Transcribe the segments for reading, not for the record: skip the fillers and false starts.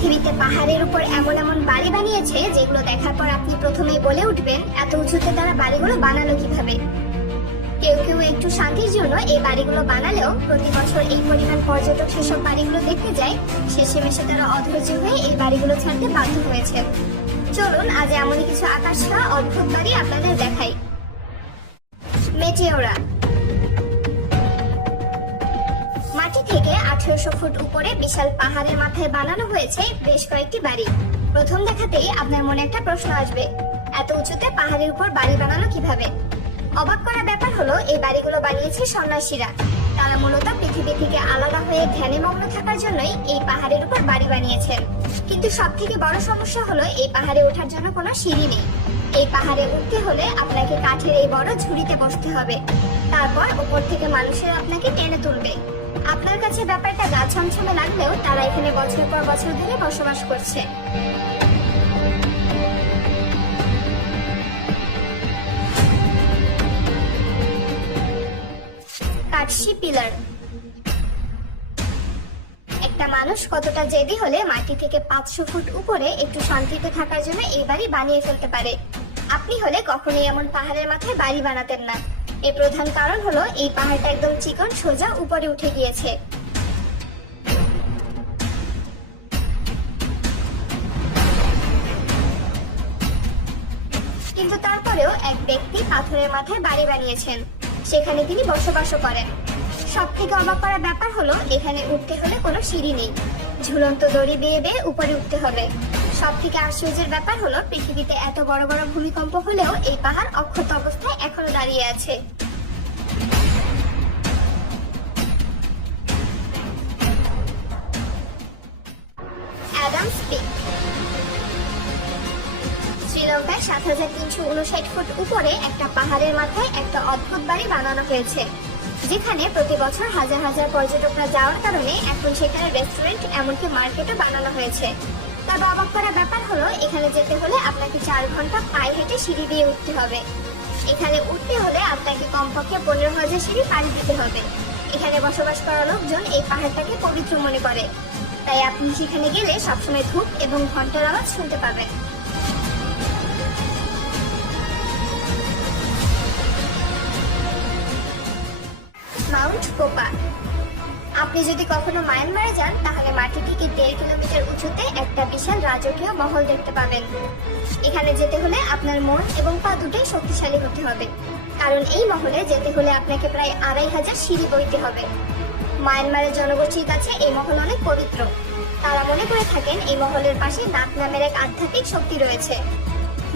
পৃথিবীতে পাহাড়ের উপর এমন এমন বাড়ি বানিয়েছে যেগুলো দেখার পর আপনি প্রথমেই বলে উঠবেন এত উঁচুতে তারা বাড়িগুলো বানালো কিভাবে। কেউ কেউ একটু শান্তির জন্য এই বাড়িগুলো বানালেও প্রতি বছর এই পরিমাণ পর্যটক সেসব বাড়িগুলো দেখতে যায়, শেষেমেশে তারা অধৈর্য হয়ে এই বাড়িগুলো ছাড়তে বাধ্য হয়েছে। চলুন আজ এমনই কিছু আকাশ ছোঁয়া অদ্ভুত বাড়ি আপনাদের দেখাই। মেটেওরা। মাটি থেকে 1800 ফুট উপরে বিশাল পাহাড়ের মাথায় বানানো হয়েছে বেশ কয়েকটি বাড়ি। প্রথম দেখাতেই আপনার মনে একটা প্রশ্ন আসবে, এত উঁচুতে পাহাড়ের উপর বাড়ি বানানো কিভাবে? অবাক করা ব্যাপার হলো এই বাড়িগুলো বানিয়েছে সন্ন্যাসীরা। তারা মূলত পৃথিবী থেকে আলাদা হয়ে ধ্যানে মগ্ন থাকার জন্যই এই পাহাড়ের উপর বাড়ি বানিয়েছেন। কিন্তু সব থেকে বড় সমস্যা হলো এই পাহাড়ে ওঠার জন্য কোনো সিঁড়ি নেই। এই পাহাড়ে উঠতে হলে আপনাকে কাঠের এই বড় ঝুড়িতে বসতে হবে, তারপর উপর থেকে মানুষের আপনাকে টেনে তুলবে। আপনার কাছে ব্যাপারটা গা ছমছমে লাগলেও তারা এখানে বছর পর বছর ধরে বসবাস করছে। কাঠসি পিলার। একটা মানুষ কতটা জেদি হলে মাটি থেকে 500 ফুট উপরে একটু শান্তিতে থাকার জন্য এই বাড়ি বানিয়ে ফেলতে পারে। আপনি হলে কখনোই এমন পাহাড়ের মাথায় বাড়ি বানাতেন না। এর প্রধান কারণ হলো এই পাহাড়টা একদম চিকন সোজা উপরে উঠে গিয়েছে। কিন্তু তারপরেও এক ব্যক্তি পাথরের মাথায় বাড়ি বানিয়েছেন, সেখানে তিনি বসবাসও করেন। সব থেকে অবাক করা ব্যাপার হলো এখানে উঠতে হলে কোনো সিঁড়ি নেই, ঝুলন্ত দড়ি বেয়ে বেয়ে উপরে উঠতে হবে। সব থেকে আশ্চর্যের ব্যাপার হলো পৃথিবীতে এত বড় বড় ভূমিকম্প হলেও এই পাহাড় অক্ষত অবস্থায় এখনো দাঁড়িয়ে আছে। Adams Peak. শ্রীলঙ্কায় 7359 ফুট উপরে একটা পাহাড়ের মাথায় একটা অদ্ভুত বাড়ি বানানো হয়েছে, যেখানে প্রতি বছর হাজার হাজার পর্যটকরা যাওয়ার কারণে এখন সেখানে রেস্টুরেন্ট এমনকি মার্কেটও বানানো হয়েছে। তবে অবাক করা ব্যাপার হলো এখানে যেতে হলে আপনাকে 4 ঘন্টা পায়ে হেঁটে সিঁড়ি দিয়ে উঠতে হবে। এখানে উঠতে হলে আপনাকে কমপক্ষে 15,000 সিঁড়ি পাড়ি দিতে হবে। এখানে বসবাস করা লোকজন এই পাহাড়টাকে পবিত্র মনে করে, তাই আপনি সেখানে গেলে সবসময় ধূপ এবং ঘন্টার আওয়াজ শুনতে পাবেন। Mount Copa. আপনি যদি কখনো মায়ানমারে যান তাহলে মাটি থেকে 1.5 কিলোমিটার উঁচুতে একটা বিশাল রাজকীয় মহল দেখতে পাবেন। এখানে যেতে হলে আপনার মন এবং পা দুটোই শক্তিশালী হতে হবে, কারণ এই মহলে যেতে হলে আপনাকে প্রায় 2500 সিঁড়ি বইতে হবে। মায়ানমারের জনগোষ্ঠীর কাছে এই মহল অনেক পবিত্র। তারা মনে করে থাকেন এই মহলের পাশে নাগ নামের এক আধ্যাত্মিক শক্তি রয়েছে,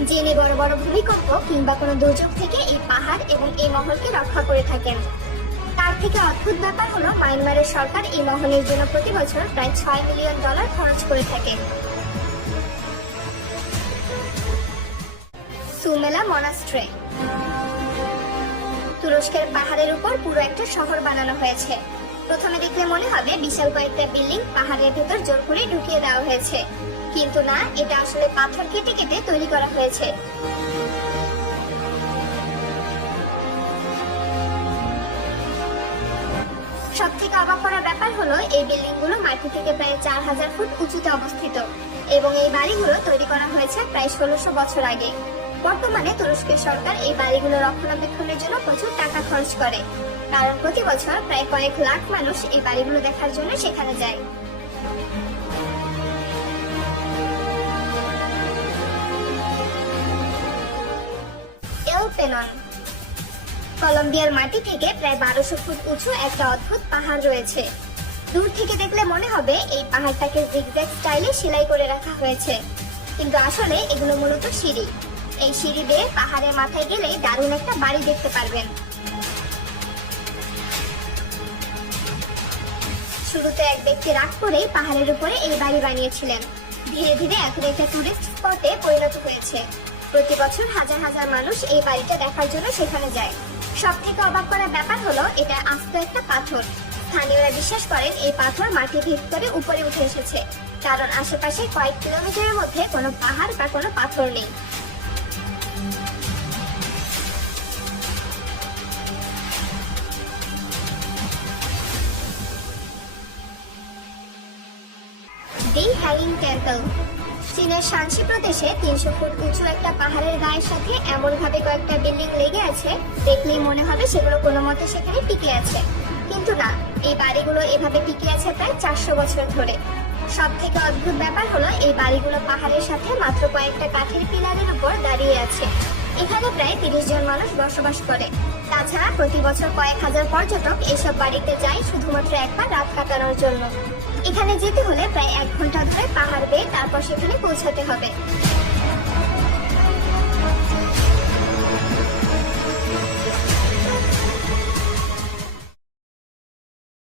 যিনি বড় বড় ভূমিকম্প কিংবা কোনো দুর্যোগ থেকে এই পাহাড় এবং এই মহলকে রক্ষা করে থাকেন। তার থেকে অদ্ভুত ব্যাপার হলো মায়ানমারের সরকার এই মহলের জন্য প্রতি বছর প্রায় $6 মিলিয়ন খরচ করে থাকে। সুমেলা মনাস্ট্রে। তুরস্কের পাহাড়ের উপর পুরো একটা শহর বানানো হয়েছে। প্রথমে দেখলে মনে হবে বিশাল কয়েকটা বিল্ডিং পাহাড়ের ভেতর জোর করে ঢুকিয়ে দেওয়া হয়েছে, কিন্তু না, এটা আসলে পাথর কেটে কেটে তৈরি করা হয়েছে। সব থেকে অবাক করার ব্যাপার হলো এই বিল্ডিং গুলো মাটি থেকে প্রায় 4000 ফুট উঁচুতে অবস্থিত এবং এই বাড়িগুলো তৈরি করা হয়েছে প্রায় 1600 বছর আগে। বর্তমানে তুরস্কের সরকার এই বাড়িগুলো রক্ষণাবেক্ষণের জন্য প্রচুর টাকা খরচ করে, কারণ প্রতি বছর প্রায় কয়েক লাখ মানুষ এই বাড়িগুলো দেখার জন্য সেখানে যায়। এল পেনন। কলম্বিয়ার মাটি থেকে প্রায় 1200 ফুট উঁচু একটা অদ্ভুত পাহাড় রয়েছে। দূর থেকে দেখলে মনে হবে এই পাহাড়টাকে জিগজ্যাগ স্টাইলে সেলাই করে রাখা হয়েছে, কিন্তু আসলে এগুলো মূলত সিঁড়ি। এই সিঁড়ি দিয়ে পাহাড়ের মাথায় গেলে দারুণ একটা বাড়ি দেখতে পারবেন। শুরুতে এক ব্যক্তি রাগ করে পাহাড়ের উপরে এই বাড়ি বানিয়েছিলেন, ধীরে ধীরে এখন একটা টুরিস্ট স্পটে পরিণত হয়েছে। প্রতি বছর হাজার হাজার মানুষ এই বাড়িটা দেখার জন্য সেখানে যায়। সব থেকে অবাক করা ব্যাপার হলো এটা আস্ত একটা পাথর। স্থানীয়রা বিশ্বাস করেন এই পাথর মাটি ভেদ করে উপরে উঠে এসেছে, কারণ আশেপাশে কয়েক কিলোমিটারের মধ্যে কোনো পাহাড় বা কোনো পাথর নেই। দি হ্যাঙ্গিং টেম্পল। চীনের শানসি প্রদেশে 300 ফুট উঁচু একটা পাহাড়ের গায়ের সাথে এমন ভাবে কয়েকটা বিল্ডিং লেগে আছে, দেখলেই মনে হবে সেগুলো কোনো মতে সেখানে টিকে আছে। কিন্তু না, এই বাড়িগুলো এভাবে টিকে আছে প্রায় 400 বছর ধরে। সব থেকে অদ্ভুত ব্যাপার হলো এই বাড়িগুলো পাহাড়ের সাথে মাত্র কয়েকটা কাঠের পিলারের উপর দাঁড়িয়ে আছে। এখানে প্রায় 30 জন মানুষ বসবাস করে। তাছাড়া প্রতি বছর কয়েক হাজার পর্যটক এইসব বাড়িতে যায় শুধুমাত্র একবার রাত কাটানোর জন্য। এখানে যেতে হলে প্রায় 1 ঘন্টা ধরে পাহাড় বেয়ে তারপর সেখানে পৌঁছাতে হবে।